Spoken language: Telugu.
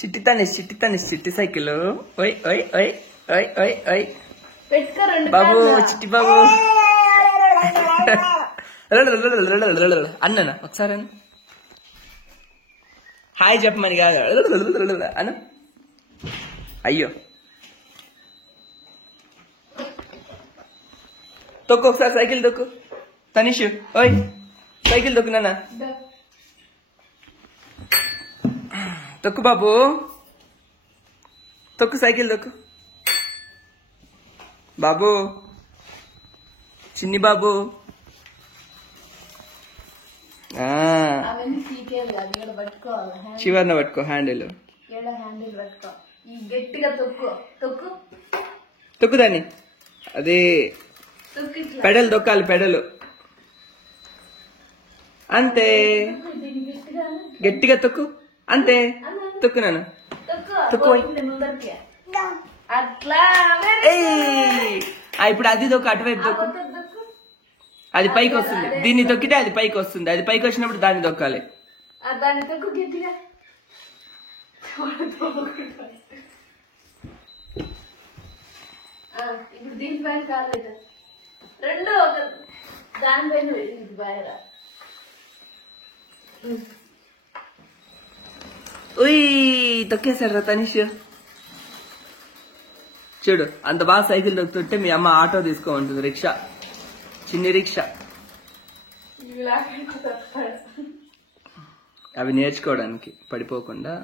చిట్టి సైకిల్. ఓయ్ ఓయ్ ఓయ్ ఓయ్ ఓయ్ ఓయ్ బాబు చిట్టి బాబు. అన్న ఒకసారి అన్న హాయ్ చెప్పమని కాదు అన్న. అయ్యో తొక్కు ఒకసారి సైకిల్ తొక్కు తనిష్. ఓయ్ సైకిల్ తొక్కు నాన్న. తొక్కు బాబు తొక్కు సైకిల్ తొక్కు బాబు చిన్ని బాబు. చివరిన పట్టుకో హ్యాండిల్. తొక్కు దాన్ని. అది పెడలు తొక్కాలి పెడలు. అంతే గట్టిగా తొక్కు. అంతే తొక్కు నాన్న తొక్కు. ఇప్పుడు అది తొక్కు అటువైపు తొక్కు. అది పైకి వస్తుంది. దీన్ని తొక్కితే అది పైకి వస్తుంది. అది పైకి వచ్చినప్పుడు దాన్ని తొక్కాలి. ఇప్పుడు దీనిపైన కాలేదు రెండు ఒక దానిపైన బయట. తొక్కేశారా తనిష్. చూడు అంత బాగా సైకిల్ తొక్కుతుంటే మీ అమ్మ ఆటో తీసుకోమంటుంది. రిక్షా చిన్ని రిక్షా. అవి నేర్చుకోవడానికి పడిపోకుండా.